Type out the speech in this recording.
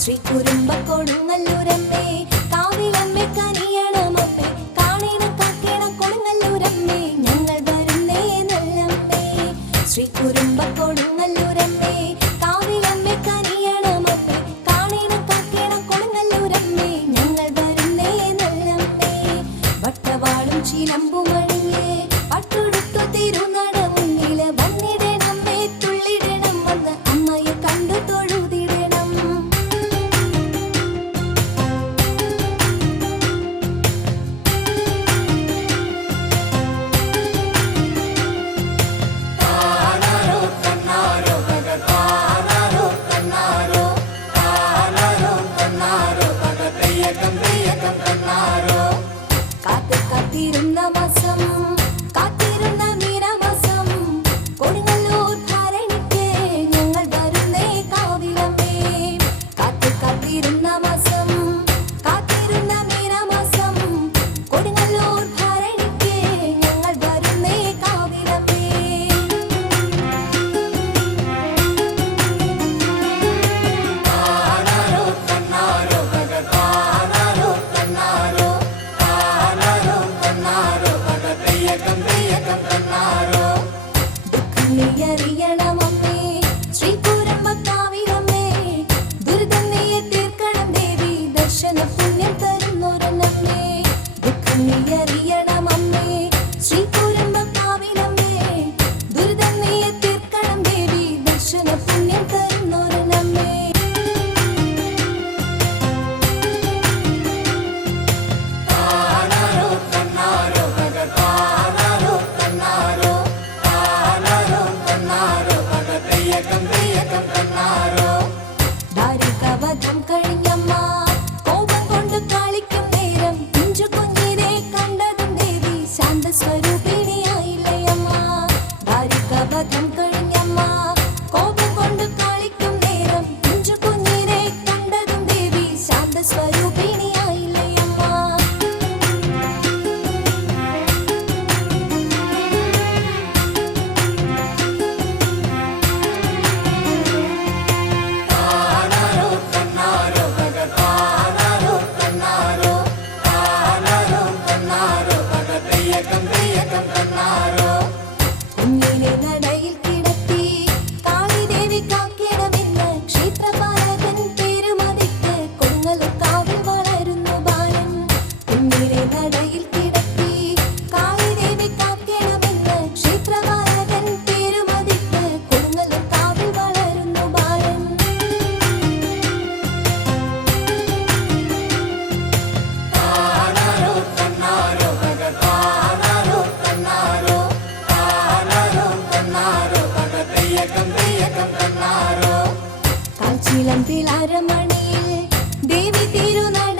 ശ്രീ കുരുമ്പ കൊടുങ്ങല്ലൂരമ്മേ കാവിലമ്മേ കനിയണമമ്മേ കാണേണ കാക്കേണ കൊടുങ്ങല്ലൂരമ്മേ ഞങ്ങൾ വരുന്നേ നല്ലമ്മേ ശ്രീ കുരുമ്പ കൊടുങ്ങല്ലൂരമ്മേ കാവിലമ്മേ കനിയണമമ്മേ കാണേണ കാക്കേണ കൊടുങ്ങല്ലൂരമ്മേ ഞങ്ങൾ വരുന്നേ നല്ലമ്മേ വട്ടവാളും ചിലമ്പുമണിഞ്ഞേ പട്ടുടുത്തു തിരുനട മുന്നില് വന്നിടണമേ തുള്ളിടണം വന്ന് അമ്മയെ കണ്ടു തൊഴുതിടണം കാത്തിരുന്ന മാസം കാത്തിരുന്ന മീനമാസം കൊടുങ്ങല്ലൂർ ധാരണിക്ക് ഞങ്ങൾ വരുന്നേ കാവിലമ്മേ കാത്തിരുന്ന മാസം കാത്തിരുന്ന മീനമാസം കൊടുങ്ങല്ലൂർ ധാരണിക്ക് ഞങ്ങൾ വരുന്നേ കാവിലമ്മേ അറിയണമമ്മേ ശ്രീ കുരുമ്പക്കാവിലമ്മേ ദുരിതം നീയെ തീർക്കണം ദേവി ദർശന പുണ്യം തരുന്നൊരനമ്മേ ദുഃഖം നീ അറിയണമമ്മേ ശ്രീ കുരുമ്പക്കാവിലമ്മേ ദുരിതം നീയെ തീർക്കണം ദേവി ദർശന പുണ്യം തരുന്നൊരനമ്മേ ദാരികവധം കഴിഞ്ഞമ്മ കോപം കൊണ്ട് കളിക്കും നേരം പിഞ്ചു കുഞ്ഞിനെ കണ്ടതും ദേവി ശാന്തസ്വരൂപിണിയായില്ലയമ്മ ദാരികവധം കഴിഞ്ഞമ്മ കോപം കൊണ്ട് കളിക്കും നേരം പിഞ്ചു കുഞ്ഞിനെ കണ്ടതും ദേവി ശാന്തസ്വരൂപിണിയായില്ലയമ്മ കുഞ്ഞിനെ നടയിൽ കിടത്തി കാളിദേവി കാക്കേണമെന്ന് ക്ഷേത്രപാലകൻ പേരുമതിക്ക് കൊടുങ്ങല്ലൂർക്കാവിൽ വളരുന്നു ബാലൻ കുഞ്ഞിനെ നടയിൽ കിടത്തി കാളിദേവി കാക്കേണമെന്ന് ക്ഷേത്രപാലകൻ പേരുമതിക്ക് കൊടുങ്ങല്ലൂർക്കാവിൽ വളരുന്നു ബാലൻ കാൽച്ചിലമ്പിൽ അരമണിയിൽ ദേവി തിരുനട